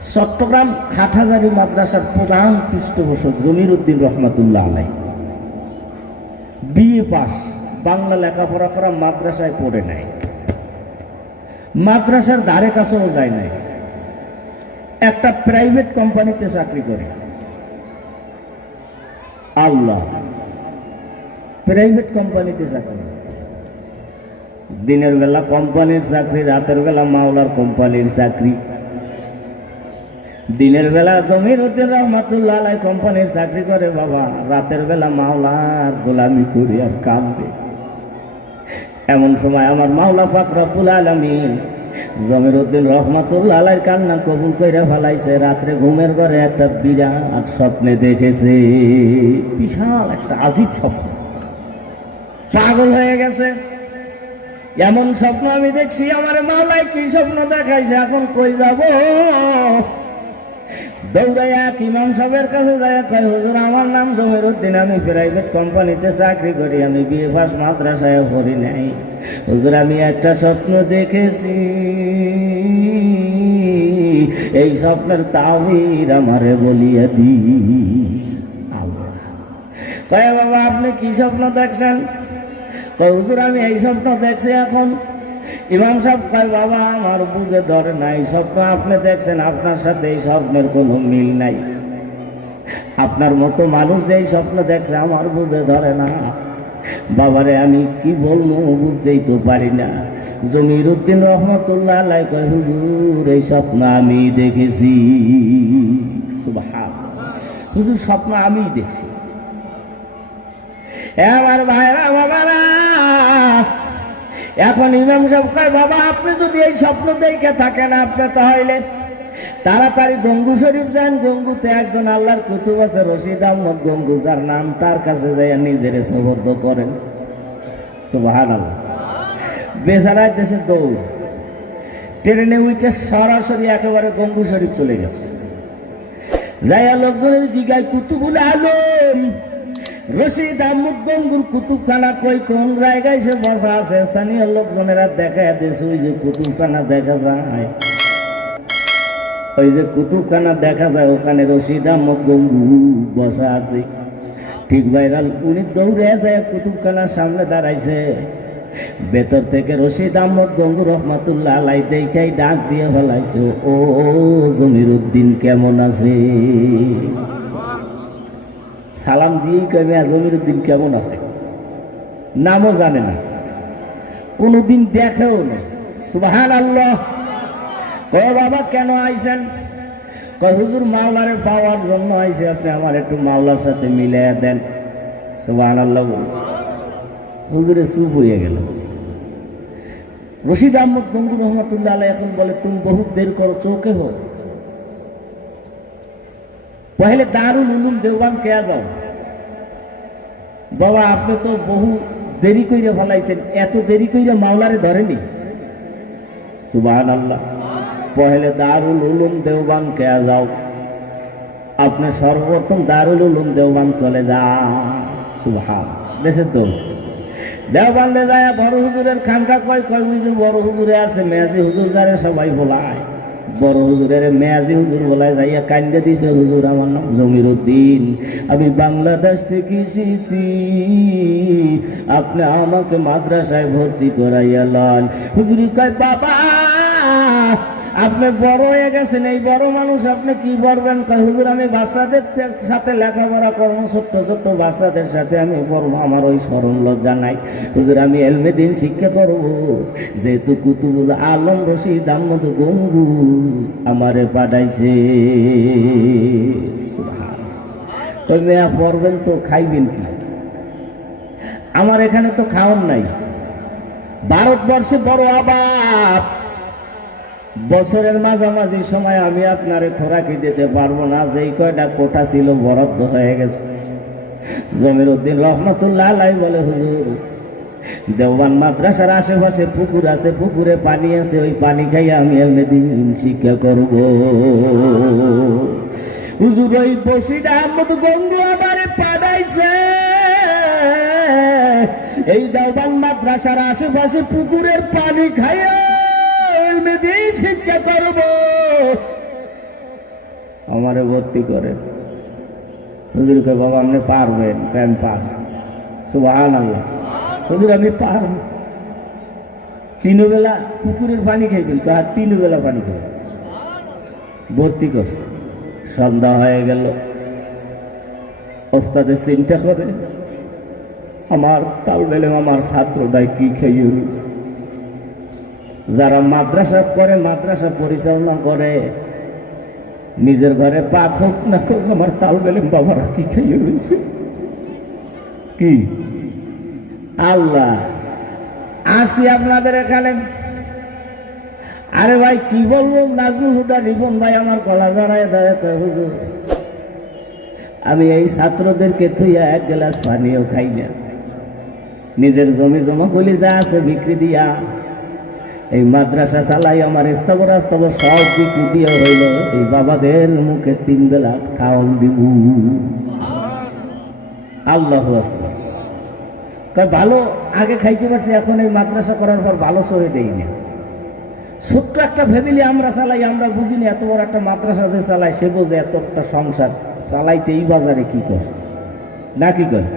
চট্টগ্রাম হাটহাজারী মাদ্রাসার প্রধান পৃষ্ঠপোষক জমির উদ্দিন রহমাতুল্লাহ আলাই বিএ পাস, বাংলা লেখাপড়া করা, মাদ্রাসায় পড়ে নাই, মাদ্রাসার ধারে কাছেও যায় নাই, একটা প্রাইভেট কোম্পানিতে চাকরি করে। আল্লাহ, প্রাইভেট কোম্পানিতে চাকরি, দিনের বেলা কোম্পানির চাকরি, রাতের বেলা মাওলার কোম্পানির চাকরি। দিনের বেলা জমির উদ্দিন রহমাতুল্লাহ আলাই কোম্পানির চাকরি করে বাবা, রাতের বেলা মাওলার গোলামি করি আর কাঁদবে। এমন সময় আমার মাওলা পাক রব্বুল আলামিন জমির উদ্দিন রহমাতুল্লাহ আলাইর কান্না কবুল কইরা ফেলাইছে। রাত্রে ঘুমের ঘরে একটা বিরাট স্বপ্নে দেখেছে, বিশাল একটা আজীব স্বপ্ন, পাগল হয়ে গেছে। এমন স্বপ্ন আমি দেখছি, আমার মাওলাই কি স্বপ্ন দেখাইছে, এখন কই যাব? দৌড়াইয়া ইমাম সাহেবের কাছে যায়, কয় হুজুর আমার নাম জমির উদ্দিন, আমি প্রাইভেট কোম্পানিতে চাকরি করি, আমি বিএ পাস, মাদ্রাসায় পড়ি নাই। হুজুর আমি একটা স্বপ্ন দেখেছি, এই স্বপ্নের তাবির আমারে বলিয়া দি। কয় বাবা আপনি কি স্বপ্ন দেখছেন? কয় হুজুর আমি এই স্বপ্ন দেখছি। এখন ইমাম সাহেব কয় বাবা আমার বুঝে ধরে নাই, স্বপ্ন আপনি দেখছেন, আপনার সাথে এই স্বপ্নের কোনো মিল নাই। আপনার মতো মানুষ যে এই স্বপ্ন দেখছে আমার বুঝে ধরে না। বাবারে আমি কি বলবো বুঝতেই তো পারি না। জমির উদ্দিন রহমাতুল্লাহ আলাই কয় হুজুর এই স্বপ্ন আমি দেখেছি। সুবহানাল্লাহ, হুজুর স্বপ্ন আমি দেখছি। আমার ভাইরা বাবারা, এখন ইমাম সাহেব কয় বাবা আপনি যদি এই স্বপ্ন দেখে থাকেন, আপনি তাহলে তাড়াতাড়ি গঙ্গু শরীফ যান। গঙ্গুতে একজন আল্লাহর কুতুব আছে রশিদ আহমদ গঙ্গু, যার নাম, তার কাছে যাইয়া নিজেরে সুবর্দ করেন। সুবহানাল্লাহ। বেচারায় দেশে দৌড়, ট্রেনে উঠে সরাসরি একেবারে গঙ্গু শরীফ চলে গেছে। যাইয়া লোকজনের জিগায় কুতুবুল আলম রশিদ আহমদ গঙ্গুর কুতুবখানা কই, কোন জায়গায় সে বসা আছে? স্থানীয় লোকজনেরা দেখা দেশে ওই যে কুতুবখানা দেখা যায়, ওই যে কুতুবখানা দেখা যায়, ওখানে রশিদ আহমদ গঙ্গু বসা আছে। ঠিক ভাইরাল, উনি দৌড়ে যায় কুতুবখানার সামনে দাঁড়াইছে। ভেতর থেকে রশিদ আহমদ গঙ্গু রহমাতুল্লাহ আলাই দেখাই ডাক দিয়ে ফেলাইছে, ও জমির উদ্দিন কেমন আছে? সালাম দিয়েই কবে জমির উদ্দিন কেমন আছে, নামও জানে না, কোনদিন দেখেও না। সুবহানাল্লাহ। ও বাবা কেন আইছেন? কয় হুজুর মাওলারে পাওয়ার জন্য আইছে, আপনি আমার একটু মাওলার সাথে মিলাইয়া দেন। সুবহানাল্লাহ। হুজুরে চুপ হয়ে গেল। রশিদ আহমদ গঙ্গু রহমাতুল্লাহ আলাই এখন বলে তুমি বহুত দেরি করো, চৌকে হো, পহলে দারুল উলুম দেওবান কে যাও। বাবা আপনি তো বহু দেরি কইরা ফেলাইছেন, এত দেরি কইরা মাওলারে ধরেনি। সুবহানাল্লাহ। পহলে দারুল উলুম দেওবান কে যাও, আপনি সর্বপ্রথম দারুল উলুম দেওবান চলে যান। সুবহানাল্লাহ। দেশের তো দেওবান্দে যায় বড় হুজুরের খানকা কয়, কয় ওই যে বড় হুজুরে আছে মেয়াজি হুজুর, যারে সবাই বলায় বড় হুজুরের মেয়াজি হুজুর বলায়, যাইয়া কান্দে দিছে, হুজুর আমার নাম জমির উদ্দিন, আমি বাংলাদেশ থেকে এসেছি, আপনি আমাকে মাদ্রাসায় ভর্তি করাইয়া লন। হুজুরি কয় বাবা আপনি বড় হয়ে গেছেন, এই বড় মানুষ আপনি কি বলবেন? কয় হুজুর আমি বাচ্চাদের সাথে লেখাপড়া করবো, ছোট্ট ছোট্ট বাচ্চাদের সাথে আমি পড়বো, আমার ওই স্মরণ লজ্জা নাই। হুজুর আমি এলমে দিন শিক্ষা করবো, যেহেতু কুতুবুল আলম রশিদ আহমদ গঙ্গু আমারে পাঠাইছে। ওই মেয়া পড়বেন তো খাইবেন কি? আমার এখানে তো খাওয়ার নাই। ভারতবর্ষে বড় আবাদ, বছরের মাঝামাঝি সময় আমি আপনারে খোরাকি দিতে পারবো না, যেই কয়টা কোটা ছিল বরাদ্দ হয়ে গেছে। জমির উদ্দিন রহমাতুল্লাহ আলাই বলে হুজুর দেওবান মাদ্রাসার আশেপাশে পুকুর আছে, পুকুরে পানি আছে, ওই পানি খাইয়া আমি এলমেদিন শিক্ষা করব। হুজুর ওই রশিদ আহমদ গঙ্গু আমারে পাঠাইছে, এই দেওবান মাদ্রাসার আশেপাশে পুকুরের পানি খাইয়া শিক্ষা করব। আমারে ভর্তি করেন। হুজুর কয় বাবা আপনি পারবেন? আমি পারব। সুবহানাল্লাহ। হুজুর আমি পারব। 3 বেলা পুকুরের পানি খাইবেন? কয় 3 বেলা পানি খাইবেন। ভর্তি করছে। সন্ধ্যা হয়ে গেল, ওস্তাদের চিন্তা করে আমার তালবেলে আমার ছাত্রটাই কি খাইয়ে রয়েছে। যারা মাদ্রাসা করে, মাদ্রাসা পরিচালনা করে, নিজের ঘরে পাক হোক না হোক আমার তালবেলে বাবারা কি খাইয়ে রয়েছে। কি আল্লাহ, আসছি আপনাদের এখানে। আরে ভাই কি বলবো, নাজমুল হুদা রিপন ভাই আমার গলা জড়ায় দাঁড়ায়, হুজুর আমি এই ছাত্রদেরকে থুইয়া 1 গ্লাস পানিও খাই না, নিজের জমি জমা গুলি যা আছে বিক্রি দিয়া এই মাদ্রাসা চালাই, আমার স্থাবর আস্তাবর সব বিক্রি দিয়ে হইল এই বাবাদের মুখে 3 বেলা খাওয়ান দিব। আল্লাহু আকবার। কয় ভালো আগে খাইতে পারছি, এখন এই মাদ্রাসা করার পর ভালো সহে দেই না। ছোট্ট একটা ফ্যামিলি আমরা চালাই, আমরা বুঝিনি এত বড় একটা মাদ্রাসা যে চালাই সে বোঝে এত একটা সংসার চালাইতে এই বাজারে কি কষ্ট না, কি করে।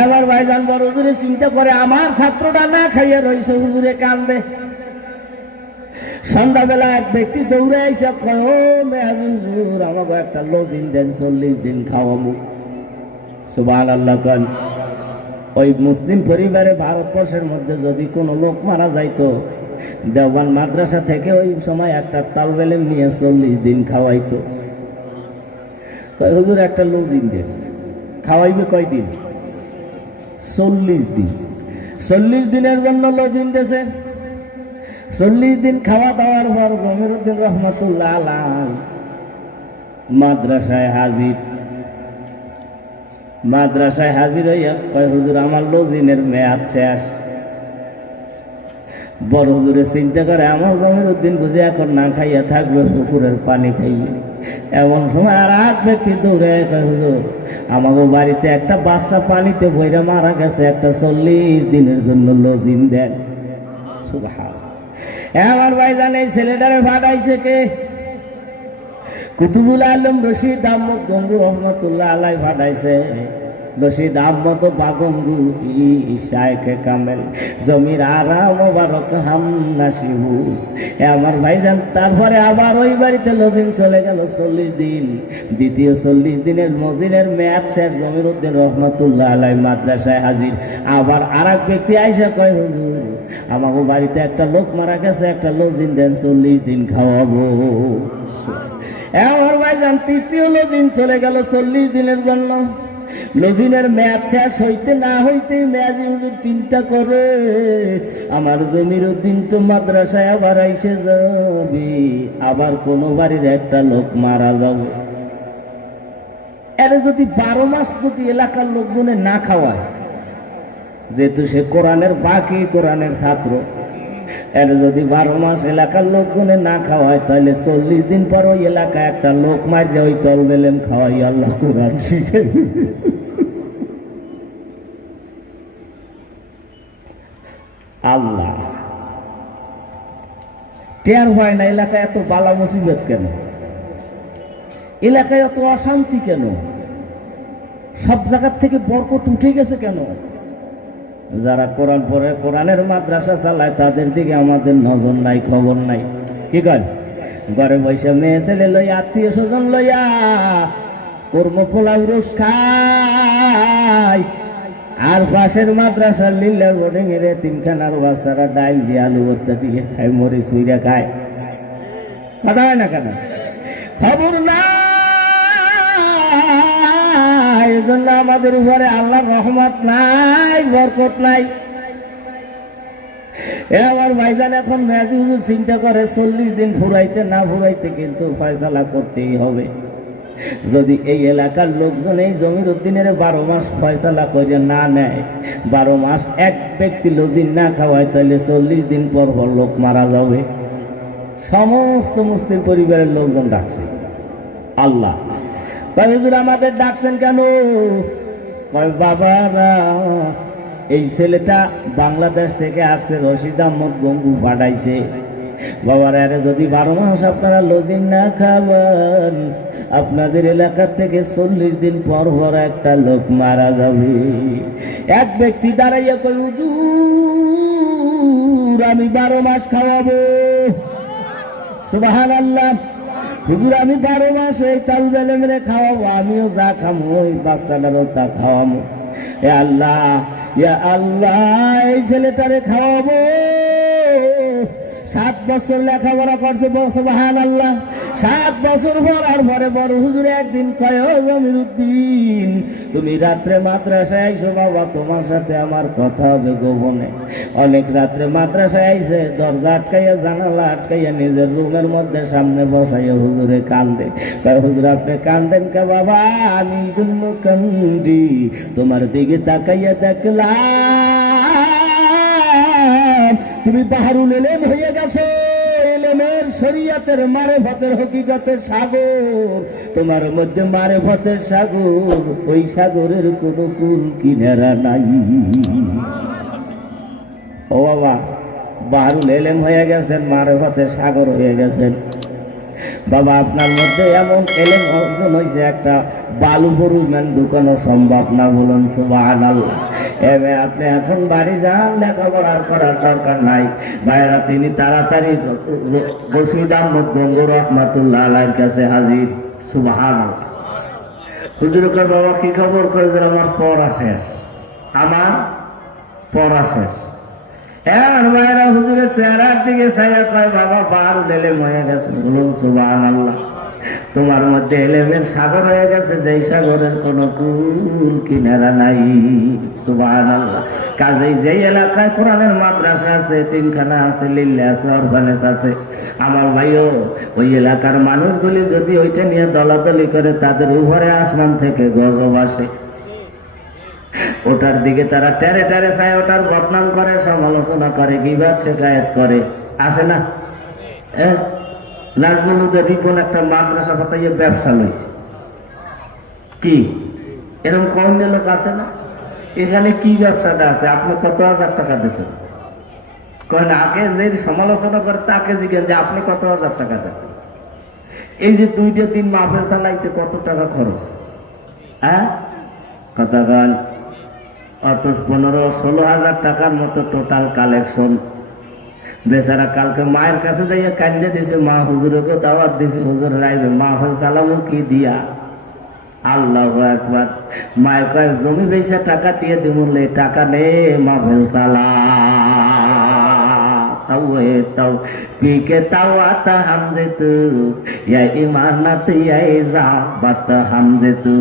এবার ভাইজান বড় হুজুরে চিন্তা করে আমার ছাত্রটা না খাইয়া রয়েছে, হুজুরে কান্দে। সন্ধ্যাবেলা এক ব্যক্তি দৌড়ে এসে কয়, ও মেয়াজুল হুজুর আমাকে একটা লজিং দেন, 40 দিন খাওয়াবো। সুবহানাল্লাহ। কন ওই মুসলিম পরিবারে ভারতবর্ষের মধ্যে যদি কোনো লোক মারা যাইতো, দেওবান মাদ্রাসা থেকে ওই সময় একটা তালবেলে নিয়ে 40 দিন খাওয়াইতো। কয় হুজুর একটা লজিং দেন। খাওয়াইবে কয়দিন? 40 দিন। 40 দিনের জন্য লজিং দেশে। 40 দিন খাওয়া দাওয়ার পর জমিরুদ্দিন রহমাতুল্লাহ আলাইহি মাদ্রাসায় হাজির। মাদ্রাসায় হাজির হইয়া কয় হুজুর আমার লজিনের মেয়াদ শেষ। বড় হুজুরে চিন্তা করে আমার জমিরুদ্দিন বুঝে এখন না খাইয়া থাকবে, পুকুরের পানি খাইবে। এমন সময় আর এক ব্যক্তি দৌড়ে কয় হুজুর আমাকে বাড়িতে একটা বাচ্চা পানিতে বইরা মারা গেছে, একটা 40 দিনের জন্য লজিং দেন। আমার ভাইজান এই ছেলেটারে ফাটাইছে কে? কুতুবুল আলম রশিদ আহমদ গঙ্গু রহমতুল্লাহ আলাই ফাটাইছে। রশিদ আহমদ বাগঙ্গু শায়েখে কামেল জমির আরা মোবারক হাম নাসিবু। আমার ভাইজান তারপরে আবার ওই বাড়িতে লজিং চলে গেল 40 দিন। দ্বিতীয় 40 দিনের মজিনের মেয়াদ শেষ। জমিরুদ্দিন রহমতুল্লাহ আলাই মাদ্রাসায় হাজির। আবার আর এক ব্যক্তি আইসা কয় হুজুর আমাকে বাড়িতে একটা লোক মারা গেছে, একটা লজিং দেন, 40 দিন খাওয়াবো। আমার ভাইজান তৃতীয় লজিং চলে গেল 40 দিনের জন্য। লজিনের মেয়াদ শেষ হইতে না হইতে মেয়াজি হুজুর চিন্তা করে আমার জমিরুদ্দিন তো মাদ্রাসায় আবার আইসে যাবে, আবার কোন বাড়ির একটা লোক মারা যাবে। এর যদি 12 মাস যদি এলাকার লোকজনে না খাওয়ায়, যেহেতু সে কোরআনের বাকি কোরআনের ছাত্র, এর যদি 12 মাস এলাকার লোকজনে না খাওয়ায়, তাহলে 40 দিন পর ওই এলাকায় একটা লোক মারলে ওই তলবেলেম খাওয়াই আল্লাহ কোরআন শিখে। আল্লাহ টের হয় না এলাকায় এত বালা মুসিবত কেন, এলাকায় এত অশান্তি কেন, সব জায়গার থেকে বরকত উঠে গেছে কেন? যারা কোরআন পড়ে কোরআনের মাদ্রাসা চালায় তাদের দিকে আমাদের নজর নাই, খবর নাই। কি করেন? ঘরে বসে মেয়ে ছেলে লইয়া, আত্মীয় স্বজন লইয়া কর্ম পোলাও রোজ খায়, আর পাশের মাদ্রাসার লিল্লা বোর্ডিং এর তিনখানার বাচ্চারা ডাইল দিয়ে আলু ভর্তা দিয়ে খায়, মরিচ মিরা খায়। কথা হয় না কেন? খবর না। এই জন্য আমাদের উপরে আল্লাহর রহমত নাই, বরকত নাই। আমার ভাইজান এখন মেয়াজি হুজুর চিন্তা করে 40 দিন ফুরাইতে না ফুরাইতে কিন্তু ফয়সালা করতেই হবে। যদি এই এলাকার লোকজন এই জমিরুদ্দিনের 12 মাস ফয়সালা করে না নেয়, 12 মাস এক ব্যক্তি লজিং না খাওয়ায়, তাহলে 40 দিন পর পর লোক মারা যাবে। সমস্ত মুসলিম পরিবারের লোকজন ডাকছে। আল্লাহ কয় হুজুর আমাদের ডাকছেন কেন? কয় বাবারা এই ছেলেটা বাংলাদেশ থেকে আসছে, রশিদ আহমদ গঙ্গু পাঠাইছে। বাবার আরে যদি 12 মাস আপনারা লজিং না খাবেন, আপনাদের এলাকা থেকে 40 দিন পর পর একটা লোক মারা যাবে। এক ব্যক্তি দাঁড়াইয়া কই, হুজুর আমি 12 মাস খাওয়াবো। সুবহানাল্লাহ। হুজুর আমি 12 মাস এই তালবেলে মেরে খাওয়াবো, আমিও যা খামো ওই বাচ্চাটারও তা খাওয়াবো। এ আল্লাহ, ইয়া আল্লাহ, এই ছেলেটারে খাওয়াবো। 7 বছর লেখাপড়া করছে, সুবহানাল্লাহ। 7 বছর পড়ার পরে বড় হুজুর একদিন কয়, ও জমিরুদ্দিন তুমি রাত্রে মাদ্রাসায় আইসো বাবা, তোমার সাথে আমার কথা হবে গোপনে। অনেক রাত্রে মাদ্রাসায় আইসে, দরজা আটকাইয়া জানালা আটকাইয়া নিজের রুমের মধ্যে সামনে বসাইয়া হুজুরে কান্দে। কয় হুজুর আপনি কান্দেন কে বাবা? আমি জন্য কান্দি, তোমার দিকে তাকাইয়া দেখলাম তুমি বাহরুল এলেম হয়ে গেছো, এলেমের শরীয়তের মারেফতের হকিকতের সাগর, তোমার মধ্যে মারেফতের সাগর, ওই সাগরের কোনো কুল কিনারা নাই। ও বাবা, বাহরুল এলেম হয়ে গেছেন, মারেফতের সাগর হয়ে গেছেন। বাবা আপনার মধ্যে এমন এলেম অর্জন হয়েছে, একটা বালু পরিমাণ ঢুকানো সম্ভব না, বলুন সুবহানাল্লাহ। এবার আপনি এখন বাড়ি যান, লেখাপড়া করার দরকার নাই। ভাইরা তিনি তাড়াতাড়ি রশিদ আহমদ গঙ্গু রহমাতুল্লাহ আলাইহির কাছে হাজির। সুবহানাল্লাহ। হুজুর কয় বাবা কি খবর? কয় যে আমার পড়া শেষ, আমার পড়া শেষ। এবার ভাইরা হুজুরের চেহারার দিকে চাইয়া কয় বাবা বাহরুল এলেম হয়ে গেছে। বলুন সুবহানাল্লাহ। তোমার মধ্যে এলেমের সাগর হয়ে গেছে, যেই সাগরের কোনো কুল কিনারা নাই। সুবহানাল্লাহ। কাজেই যেই এলাকায় কোরআনের মাদ্রাসা আছে, তিনখানা আছে, লিল্লা আছে, অরফানেজ আছে, আমার ভাইও ওই এলাকার মানুষগুলি যদি ওইটা নিয়ে দলাদলি করে, তাদের উপরে আসমান থেকে গজব আসে। ওটার দিকে তারা টেরে টেরে চায়, ওটার বদনাম করে, সমালোচনা করে, গীবত শিকায়েত করে। আছে না? নাজমুলুদের রিপন একটা মাদ্রাসা পাতাইয়ে ব্যবসা লইছে। কি এরকম কম লোক আছে না? এখানে কি ব্যবসাটা আছে? আপনি কত হাজার টাকা দিচ্ছেন? কয় না, আগে যে সমালোচনা করে তাকে জিজ্ঞেস যে আপনি কত হাজার টাকা দিচ্ছেন। এই যে 2টা দিন মাহফিল চালাইতে কত টাকা খরচ? হ্যাঁ কথা বল। অথচ 15-16 হাজার টাকার মতো টোটাল কালেকশন। বেচারা কালকে মায়ের কাছে যাইয়া কান্দে দিছে, মা হুজুরকে দাওয়াত দিছে, হুজুর রাইবে মাহফিল চালাবো কি দিয়া? আল্লাহু আকবার। মায়ের কয় জমি বেচা টাকা দিয়ে দিমুলে, টাকা নে মাহফিল চালা। তাও হে তাও পিকে তাও আতা হামজে তু, ইয়া ইমানাত ইয়া ইজাবাত হামজে তু।